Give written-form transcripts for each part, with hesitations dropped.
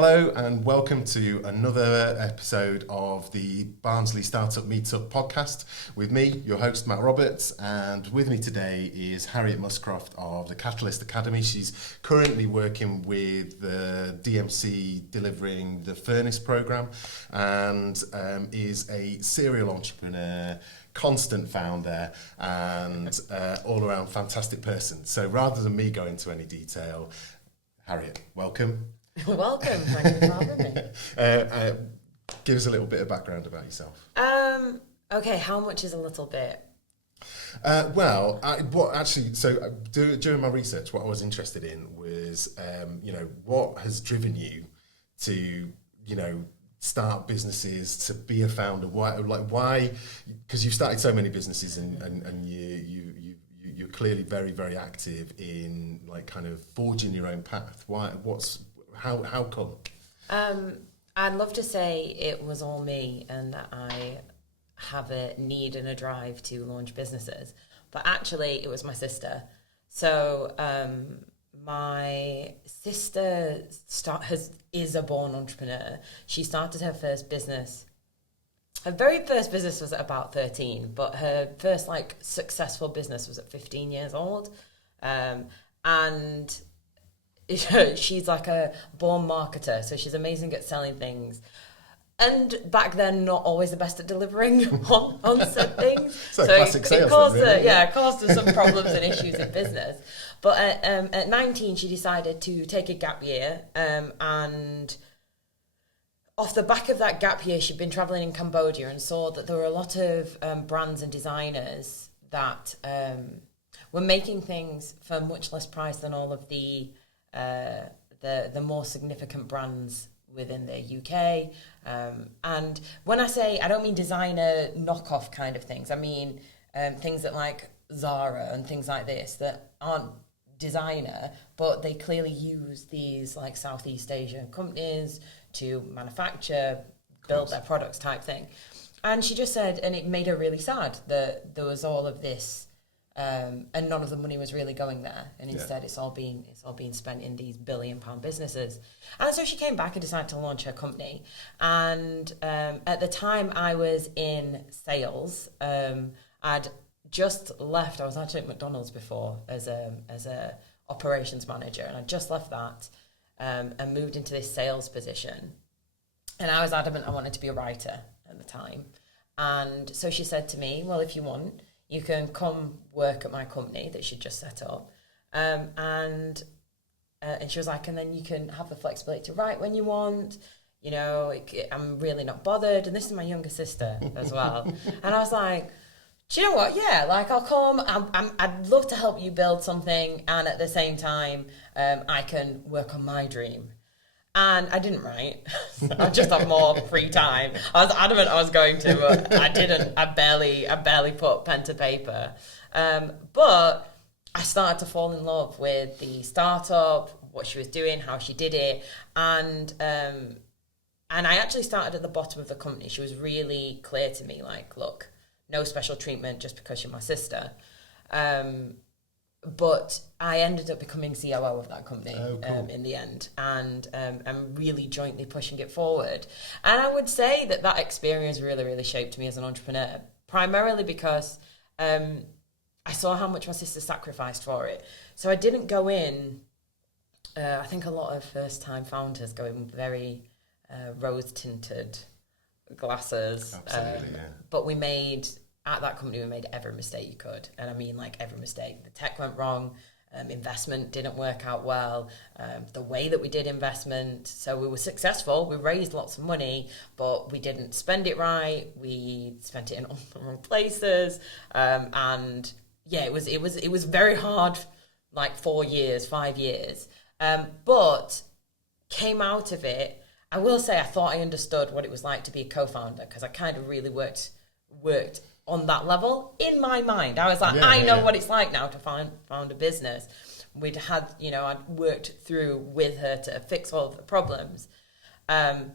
Hello and welcome to another episode of the Barnsley Startup Meetup podcast with me, your host Matt Roberts, and with me today is Harriet Muscroft of the Catalyst Academy. She's currently working with the DMC delivering the Furnace programme and is a serial entrepreneur, constant founder and all-around fantastic person. So rather than me go into any detail, Harriet, welcome. Welcome, thank you for having me. Give us a little bit of background about yourself. Okay, how much is a little bit? During my research, what I was interested in was, what has driven you to, start businesses, to be a founder? Why? Because you've started so many businesses and you're clearly very, very active in kind of forging your own path. Why? How come? I'd love to say it was all me and that I have a need and a drive to launch businesses, but actually it was my sister. So my sister is a born entrepreneur. She started her first business. Her very first business was at about 13, but her first successful business was at 15 years old, and she's like a born marketer, so she's amazing at selling things. And back then, not always the best at delivering on said things. So classic sales. It caused her some problems and issues in business. But at 19, she decided to take a gap year. And off the back of that gap year, she'd been traveling in Cambodia and saw that there were a lot of brands and designers that were making things for much less price than all of the more significant brands within the UK. And when I say, I don't mean designer knockoff kind of things. I mean things that like Zara and things like this that aren't designer, but they clearly use these like Southeast Asian companies to manufacture, build their products type thing. And she just said, and it made her really sad that there was all of this and none of the money was really going there, and instead it's all being spent in these £1 billion businesses. And so she came back and decided to launch her company. And at the time, I was in sales. I'd just left. I was actually at McDonald's before as a operations manager, and I'd just left that and moved into this sales position. And I was adamant I wanted to be a writer at the time. And so she said to me, "Well, if you want, you can come work at my company that she'd just set up." And she was like, "And then you can have the flexibility to write when you want. I'm really not bothered." And this is my younger sister as well. And I was like, "Do you know what? Yeah, I'll come. I'd love to help you build something. And at the same time, I can work on my dream." And I didn't write. I just had more free time. I was adamant I was going to, but I didn't. I barely put pen to paper. But I started to fall in love with the startup, what she was doing, how she did it, and I actually started at the bottom of the company. She was really clear to me, look, no special treatment just because you're my sister. But I ended up becoming COO of that company in the end, and I'm really jointly pushing it forward. And I would say that experience really, really shaped me as an entrepreneur, primarily because I saw how much my sister sacrificed for it. So I didn't go in, I think a lot of first-time founders go in very rose-tinted glasses. Absolutely, yeah. But at that company, we made every mistake you could. And I mean, every mistake. The tech went wrong. Investment didn't work out well. The way that we did investment. So we were successful. We raised lots of money, but we didn't spend it right. We spent it in all the wrong places. And yeah, it was very hard, 5 years. But came out of it. I will say I thought I understood what it was like to be a co-founder, because I kind of really worked on that level in my mind. I was like, I know what it's like now to found a business. We'd had, I'd worked through with her to fix all of the problems. And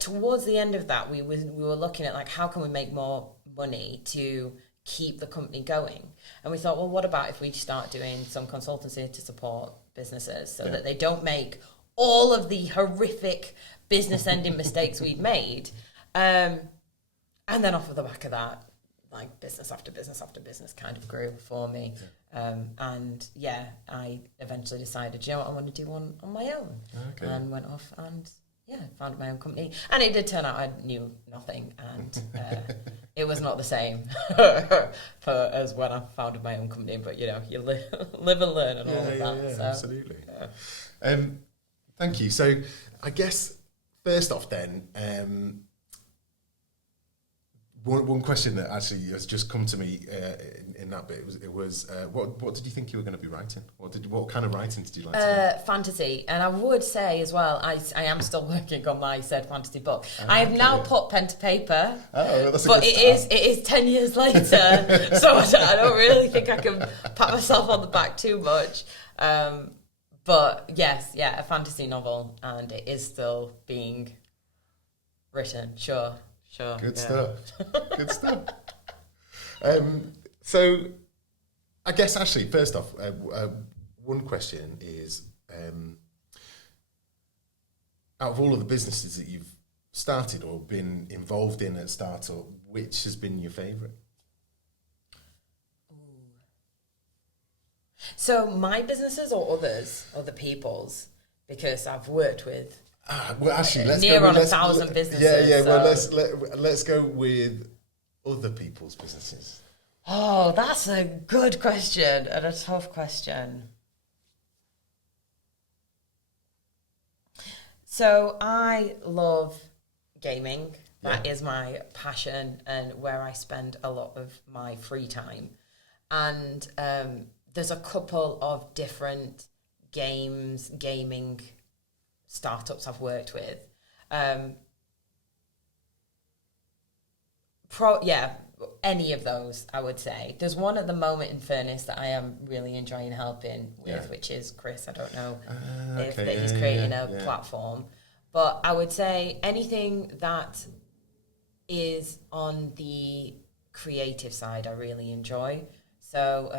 towards the end of that, we were looking at how can we make more money to keep the company going? And we thought, well, what about if we start doing some consultancy to support businesses so that they don't make all of the horrific business ending mistakes we'd made. And then off of the back of that, like business after business after business kind of grew for me. And I eventually decided, you know what, I want to do one on my own. Okay. And went off and founded my own company. And it did turn out I knew nothing, and it was not the same as when I founded my own company. But you know, you live and learn and all of that. Yeah, so, absolutely. Yeah. Thank you. So I guess first off, then. One question that actually has just come to me in that bit was what did you think you were going to be writing? What kind of writing did you like to do? Fantasy, and I would say as well, I am still working on my said fantasy book. I have now put pen to paper, that's a but good it is 10 years later, so I don't really think I can pat myself on the back too much. But yes, a fantasy novel, and it is still being written. Sure. Good stuff. Good stuff. So, I guess actually, first off, one question is, out of all of the businesses that you've started or been involved in at startup, which has been your favourite? So my businesses or others, other people's, because I've worked with. Well, actually, let's near go on 1,000 businesses. Yeah. So. Well, let's go with other people's businesses. Oh, that's a good question and a tough question. So I love gaming. That is my passion and where I spend a lot of my free time. And there's a couple of different gaming startups I've worked with. Any of those, I would say. There's one at the moment in Furnace that I am really enjoying helping with, which is Chris. I don't know if he's creating a platform. But I would say anything that is on the creative side, I really enjoy. So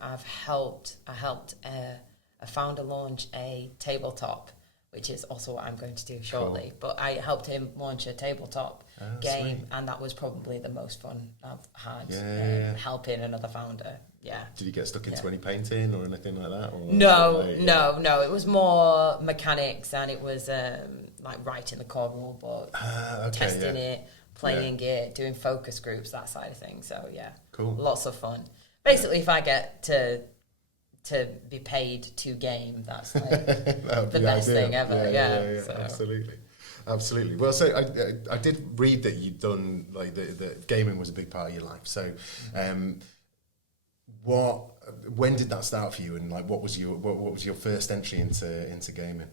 I helped a founder launch a tabletop, which is also what I'm going to do shortly. Cool. But I helped him launch a tabletop game, sweet. And that was probably the most fun I've had, helping another founder. Yeah. Did you get stuck into any painting or anything like that? Or no. It was more mechanics, and it was like writing the core rule book, testing it, playing it, doing focus groups, that side of things. So cool. Lots of fun. Basically, if I get to be paid to game, that's like the best thing ever. Yeah, so. Absolutely. Well, so I did read that you'd done like the gaming was a big part of your life. So, when did that start for you, and like what was your first entry into gaming?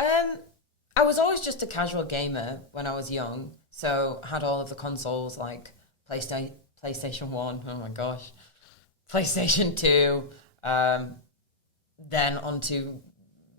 I was always just a casual gamer when I was young. So I had all of the consoles like PlayStation 1. Oh my gosh, PlayStation 2. Then onto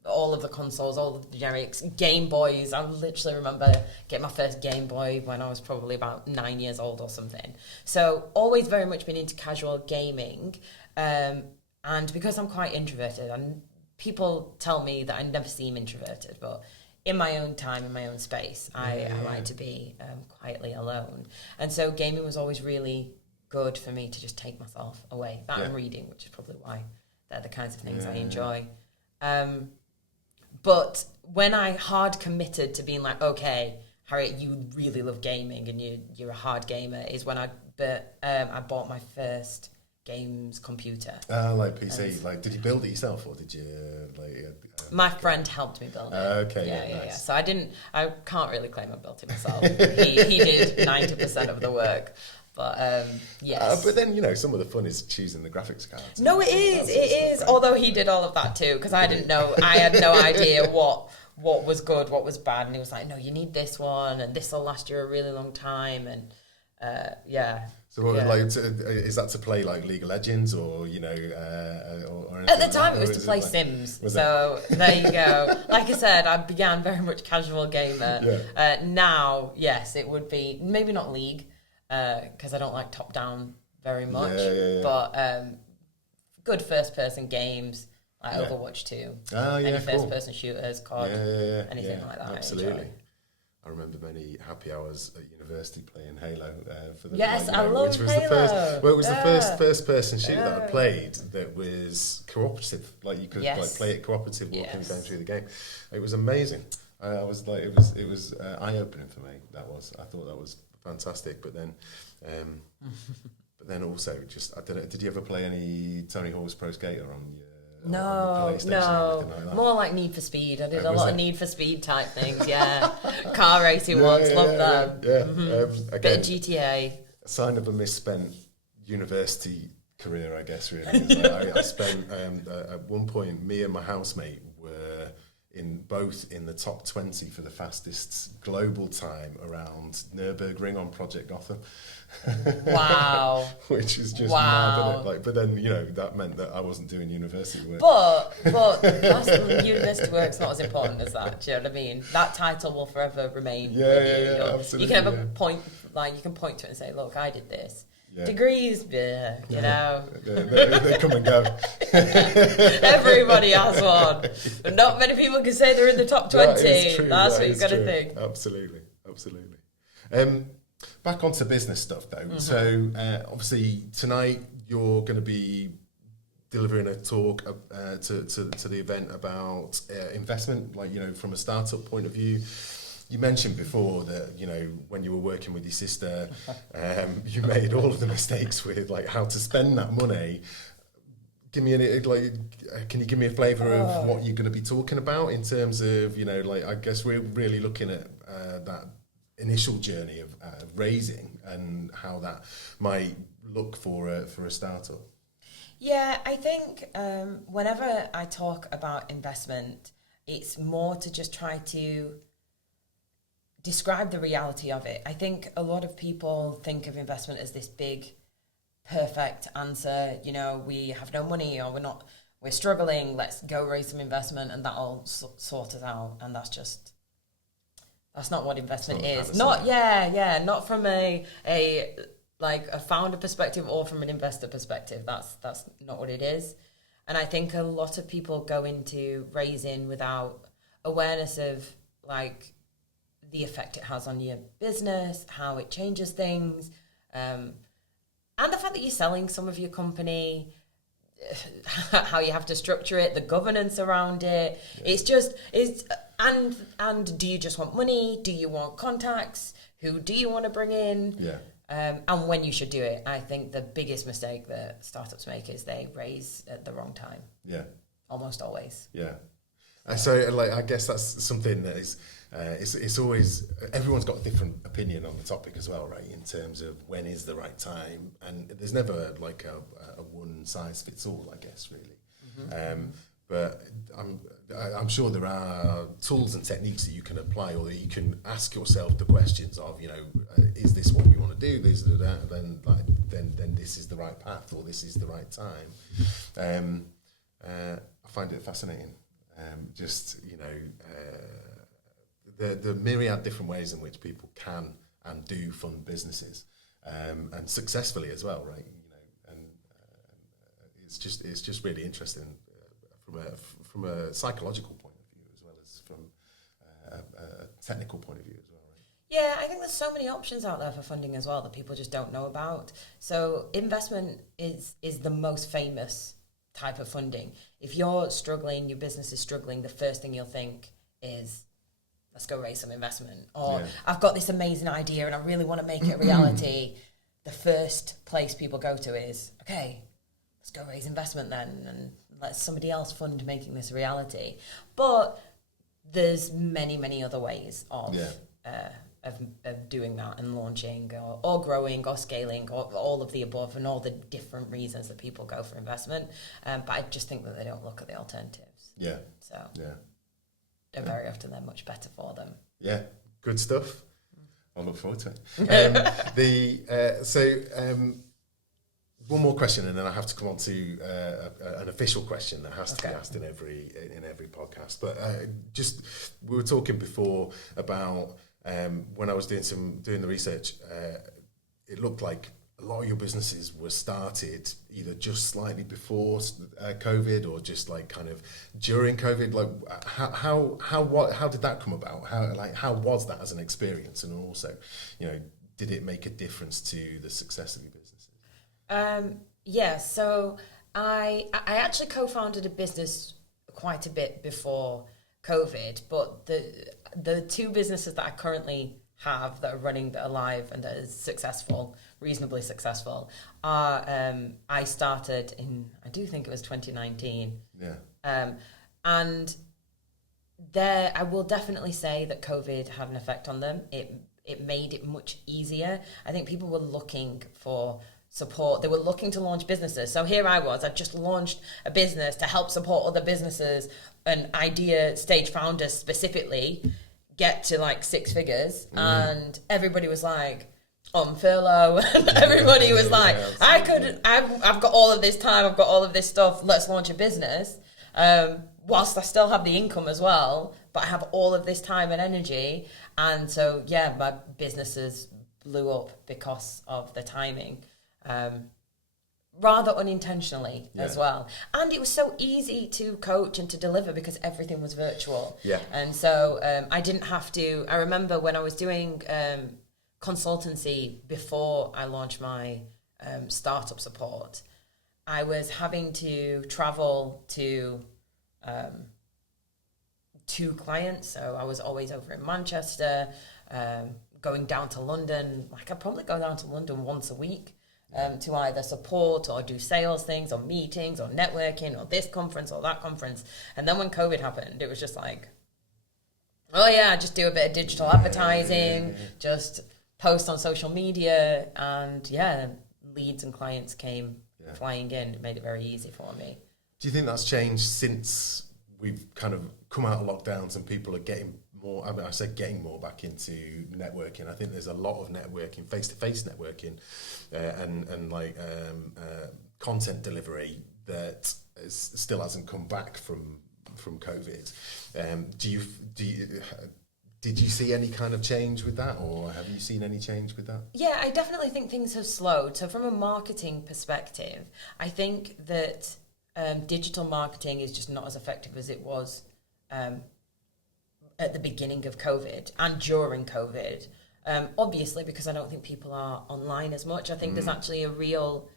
all of the consoles, all of the generics, Game Boys. I literally remember getting my first Game Boy when I was probably about 9 years old or something. So always very much been into casual gaming. And because I'm quite introverted, and people tell me that I never seem introverted, but in my own time, in my own space, I like to be quietly alone. And so gaming was always really good for me to just take myself away. That and reading, which is probably why they're the kinds of things I enjoy. But when I hard committed to being like, okay, Harriet, you really love gaming and you're a hard gamer, is when I bought my first games computer. Like PC. Like, did you build it yourself, or did you my friend helped me build it. Okay, nice. So I can't really claim I built it myself. he did 90% of the work. But yes. But then, some of the fun is choosing the graphics cards. No, it is. Although he did all of that too, because I didn't know. I had no idea what was good, what was bad, and he was like, "No, you need this one, and this will last you a really long time." And So, is that to play like League of Legends, or or at the time it was to play Sims. So there you go. Like I said, I began very much casual gamer. Now, yes, it would be maybe not League. Because I don't like top-down very much, but good first-person games like Overwatch 2. Oh, yeah, any cool. first-person shooters, COD, anything like that. Absolutely. I remember many happy hours at university playing Halo. For the, yes, like, I love which was Halo. It was the first-person shooter that I played that was cooperative. Like you could like play it cooperative, walking down through the game. It was amazing. I was like, it was eye-opening for me. I thought that was fantastic. But then also just I don't know. Did you ever play any Tony Hawk's Pro Skater on your? No, like more like Need for Speed. I did a lot of Need for Speed type things, car racing ones, love that. Again, bit of GTA. A sign of a misspent university career, I guess, really. I spent, at one point, me and my housemate were both in the top 20 for the fastest global time around Nürburgring on Project Gotham. Wow. Which is just mad, isn't it? Like, but then, that meant that I wasn't doing university work. But university work's not as important as that, do you know what I mean? That title will forever remain with you. Absolutely. You can have a point, like, you can point to it and say, look, I did this. Degrees, you know. They come and go. Everybody has one. But not many people can say they're in the top 20. That's what you've got to think. Absolutely. Back onto business stuff, though. Mm-hmm. So, obviously, tonight you're going to be delivering a talk to the event about investment, like, from a startup point of view. You mentioned before that, when you were working with your sister, you made all of the mistakes with, like, how to spend that money. Can you give me a flavour of what you're going to be talking about in terms of, I guess we're really looking at that initial journey of raising and how that might look for a startup. Yeah, I think whenever I talk about investment, it's more to just try to describe the reality of it. I think a lot of people think of investment as this big, perfect answer. We have no money, or we're struggling, let's go raise some investment and that'll sort us out. And that's not what investment is. Not from a founder perspective or from an investor perspective. That's not what it is. And I think a lot of people go into raising without awareness of, like, the effect it has on your business, how it changes things, and the fact that you're selling some of your company, how you have to structure it, the governance around it. And do you just want money? Do you want contacts? Who do you want to bring in? And when you should do it. I think the biggest mistake that startups make is they raise at the wrong time. Yeah. Almost always. Yeah. And so, I guess that's something that is, it's always, everyone's got a different opinion on the topic as well, right? In terms of when is the right time. And there's never like a one size fits all, I guess, really. Mm-hmm. But I'm sure there are tools and techniques that you can apply, or that you can ask yourself the questions of, is this what we want to do? This or that? Then this is the right path, or this is the right time. I find it fascinating. The myriad different ways in which people can and do fund businesses, and successfully as well, right? It's just really interesting from a psychological point of view, as well as from a technical point of view as well, right? Yeah, I think there's so many options out there for funding as well that people just don't know about. So investment is the most famous type of funding. If you're struggling, your business is struggling, the first thing you'll think is, let's go raise some investment. Or I've got this amazing idea and I really want to make it a reality. The first place people go to is, okay, let's go raise investment then and let somebody else fund making this a reality. But there's many, many other ways of doing that and launching or growing or scaling or all of the above, and all the different reasons that people go for investment. But I just think that they don't look at the alternatives. Yeah. So and very often they're much better for them. Yeah, good stuff. I look forward to it. One more question, and then I have to come on to an official question that has to be asked in every podcast. But we were talking before about when I was doing the research. It looked like a lot of your businesses were started either just slightly before COVID or just like kind of during COVID. Like how did that come about? How was that as an experience? And also, did it make a difference to the success of your businesses? Yeah. So I actually co-founded a business quite a bit before COVID, but the two businesses that I currently have that are running, that are live and that is successful, reasonably successful, are I started in, I do think it was 2019. Yeah. And there, I will definitely say that COVID had an effect on them. It made it much easier. I think people were looking for support. They were looking to launch businesses. So here I was, I'd just launched a business to help support other businesses and idea stage founders specifically get to like 6 figures, and everybody was like on furlough, and everybody was like, I've got all of this time, I've got all of this stuff, let's launch a business, whilst I still have the income as well, but I have all of this time and energy. And so my businesses blew up because of the timing, rather unintentionally as well. And it was so easy to coach and to deliver because everything was virtual. Yeah. And so I didn't have to, I remember when I was doing consultancy before I launched my startup support, I was having to travel to clients. So I was always over in Manchester, going down to London. Like I'd probably go down to London once a week. To either support or do sales things or meetings or networking or this conference or that conference. And then when COVID happened, it was just like, oh yeah, just do a bit of digital advertising, just post on social media, and leads and clients came flying in. It made it very easy for me. Do you think that's changed since we've kind of come out of lockdowns and people are getting more, I said getting more back into networking? I think there's a lot of networking, face-to-face networking, and content delivery that still hasn't come back from COVID. Did you see any kind of change with that, or have you seen any change with that? Yeah, I definitely think things have slowed. So from a marketing perspective, I think that digital marketing is just not as effective as it was at the beginning of COVID and during COVID. Obviously, because I don't think people are online as much. I think there's actually a real,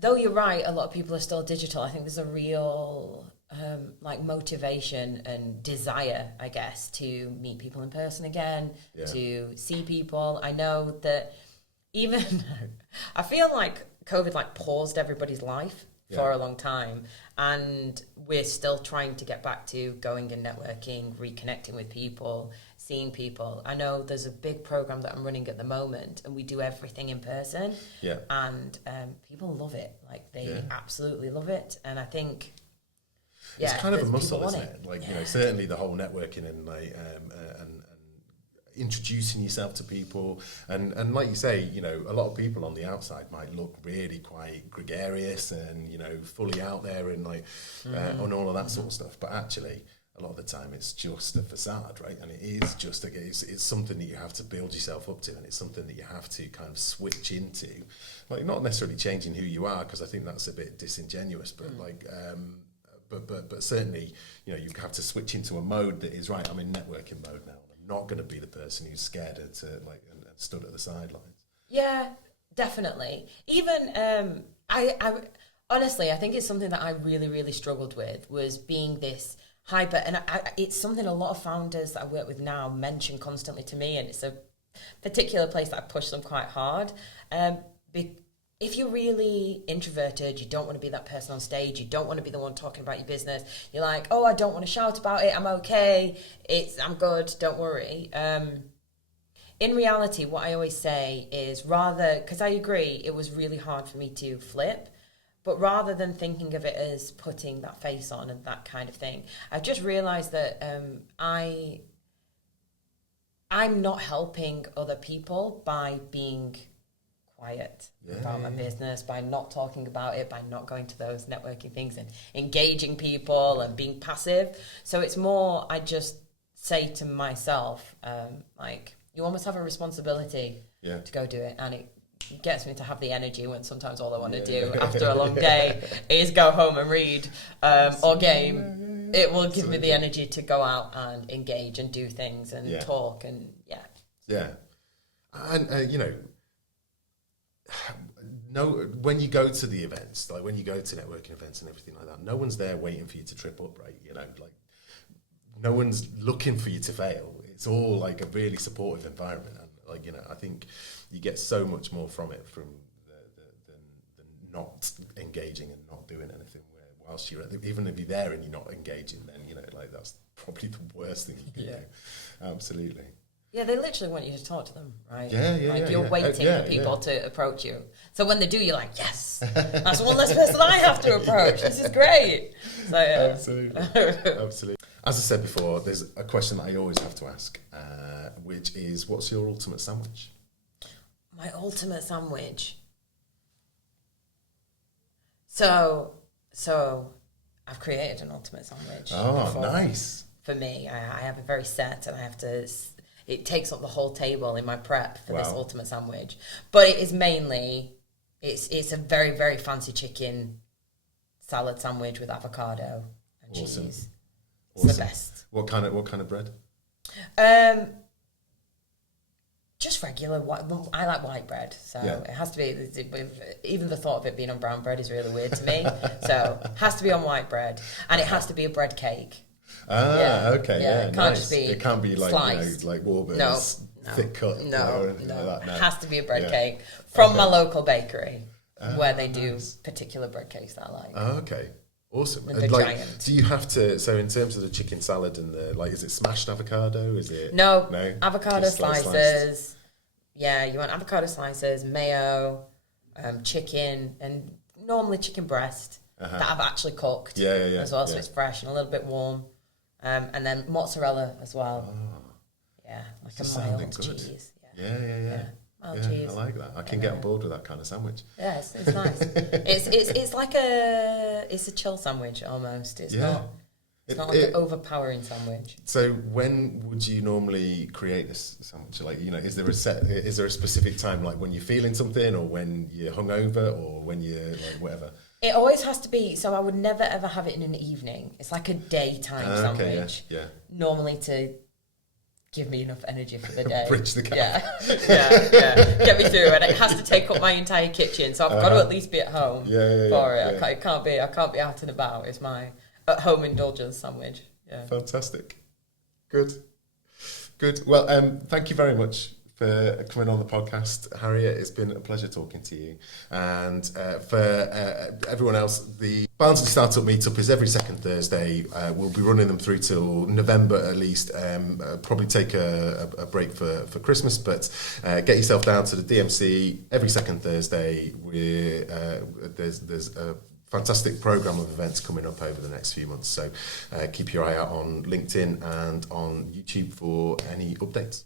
though you're right, a lot of people are still digital. I think there's a real motivation and desire, I guess, to meet people in person again, to see people. I know that even, I feel like COVID paused everybody's life for a long time, and we're still trying to get back to going and networking, reconnecting with people, seeing people. I know there's a big program that I'm running at the moment, and we do everything in person, and people love it. They absolutely love it, and I think it's kind of a muscle, isn't it? Certainly the whole networking and and introducing yourself to people, and like you say, a lot of people on the outside might look really quite gregarious and fully out there and on all of that sort of stuff, but actually a lot of the time it's just a facade, right? And it is just it's something that you have to build yourself up to, and it's something that you have to kind of switch into, not necessarily changing who you are, because I think that's a bit disingenuous, but but certainly you have to switch into a mode that is, right, I'm in networking mode now. Not going to be the person who's scared to and stood at the sidelines. Yeah, definitely. Even I honestly, I think it's something that I really, really struggled with, was being this hyper, and it's something a lot of founders that I work with now mention constantly to me, and it's a particular place that I push them quite hard. If you're really introverted, you don't want to be that person on stage, you don't want to be the one talking about your business, you're like, oh, I don't want to shout about it, I'm okay, I'm good, don't worry. In reality, what I always say is, rather, because I agree, it was really hard for me to flip, but rather than thinking of it as putting that face on and that kind of thing, I've just realised that I'm not helping other people by being quiet about my business, by not talking about it, by not going to those networking things and engaging people and being passive. So it's more, I just say to myself, you almost have a responsibility to go do it, and gets me to have the energy when sometimes all I want to do after a long day is go home and read or game. It will give me the energy to go out and engage and do things and talk and and you know, no, when you go to the events, like when you go to networking events and everything like that, no one's there waiting for you to trip up, right? You know, like no one's looking for you to fail. It's all like a really supportive environment, and like, you know, I think you get so much more from it from the not engaging and not doing anything. Where whilst you're even if you're there and you're not engaging, then you know, like that's probably the worst thing you can do. Absolutely. Yeah, they literally want you to talk to them, right? Like you're waiting for people to approach you. So when they do, you're like, yes, that's one less person I have to approach. This is great. So, Absolutely. Absolutely. As I said before, there's a question that I always have to ask, which is, what's your ultimate sandwich? My ultimate sandwich. So I've created an ultimate sandwich. Oh, before. Nice. For me, I have it very set, and I have to. It takes up the whole table in my prep for this ultimate sandwich. But it is mainly, it's a very, very fancy chicken salad sandwich with avocado and cheese. It's the best. What kind of bread? Just regular white. I like white bread, so it has to be. Even the thought of it being on brown bread is really weird to me. So it has to be on white bread, and it has to be a bread cake. Okay, it can't just be. It can't be like sliced. Like Warburg's thick cut. No, or anything like that. No. It has to be a bread cake from my local bakery, where they do particular bread cakes that I like. Okay. Awesome. And like, giant. do you have to? So, in terms of the chicken salad and is it smashed avocado? Is it no avocado slices? Sliced? Yeah, you want avocado slices, mayo, chicken, and normally chicken breast that I've actually cooked. As well, so it's fresh and a little bit warm, and then mozzarella as well. Oh. Yeah, like a mild cheese. Yeah. Cheese. I like that. I can get on board with that kind of sandwich. Yeah, it's nice. it's like a chill sandwich almost. It's not like an overpowering sandwich. So when would you normally create this sandwich? Like, you know, is there a specific time, like when you're feeling something, or when you're hungover, or when you're like whatever? It always has to be. So I would never ever have it in an evening. It's like a daytime sandwich. Yeah. Normally to give me enough energy for the day. Bridge the gap. Yeah. Get me through, and it has to take up my entire kitchen. So I've got to at least be at home for it. Yeah. I can't be out and about. It's my at-home indulgence sandwich. Yeah. Fantastic. Good. Well, thank you very much for coming on the podcast, Harriet. It's been a pleasure talking to you. And for everyone else, the Barnsley Startup Meetup is every second Thursday. We'll be running them through till November at least. Probably take a break for Christmas, but get yourself down to the DMC every second Thursday. There's a fantastic program of events coming up over the next few months. So keep your eye out on LinkedIn and on YouTube for any updates.